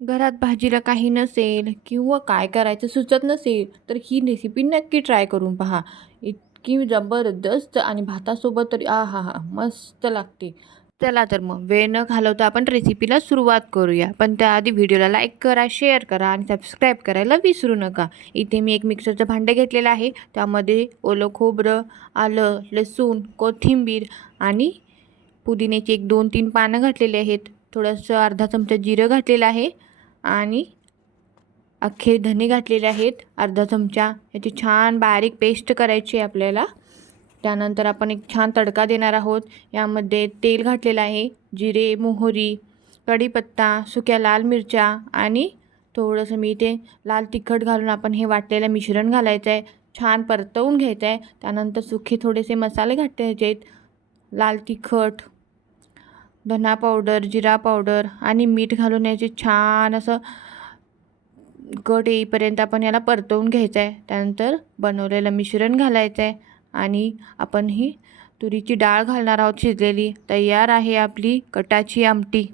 घरात भाजीला काही नसेल किंवा काय करायचं सुचत नसेल तर ही रेसिपी नक्की ट्राय करून पहा. इतकी जबरदस्त आणि भातासोबत तरी आहाहा! मस्त लागते. चला तर मग वेळ न घालवता आपण रेसिपीला सुरुवात करूया. पण त्याआधी व्हिडिओला लाईक करा, शेअर करा आणि सबस्क्राईब करायला विसरू नका. इथे मी एक मिक्सरचं भांडं घेतलेलं आहे. त्यामध्ये ओलं खोबरं, आलं, लसूण, कोथिंबीर आणि पुदिन्याची एक 2-3 पानं घातलेली आहेत. थोडंसं अर्धा चमचा जिरं घातलेलं आहे आणि अख्खे धने घातलेले आहेत अर्धा चमचा. याची छान बारीक पेस्ट करायची आहे आपल्याला. त्यानंतर आपण एक छान तडका देणार आहोत. यामध्ये तेल घातलेलं आहे, जिरे, मोहरी, कढीपत्ता, सुक्या लाल मिरच्या आणि थोडंसं मी इथे लाल तिखट घालून आपण हे वाटलेलं मिश्रण घालायचं आहे. छान परतवून घ्यायचं आहे. त्यानंतर सुखे थोडेसे मसाले घालायचे आहेत. लाल तिखट, धना पावडर, जिरा पावडर आणि मीठ घालून याचे छान असं कट येईपर्यंत आपण याला परतवून घ्यायचं आहे. त्यानंतर बनवलेलं मिश्रण घालायचं आहे आणि आपण ही तुरीची डाळ घालणार आहोत शिजलेली. तयार आहे आपली कटाची आमटी.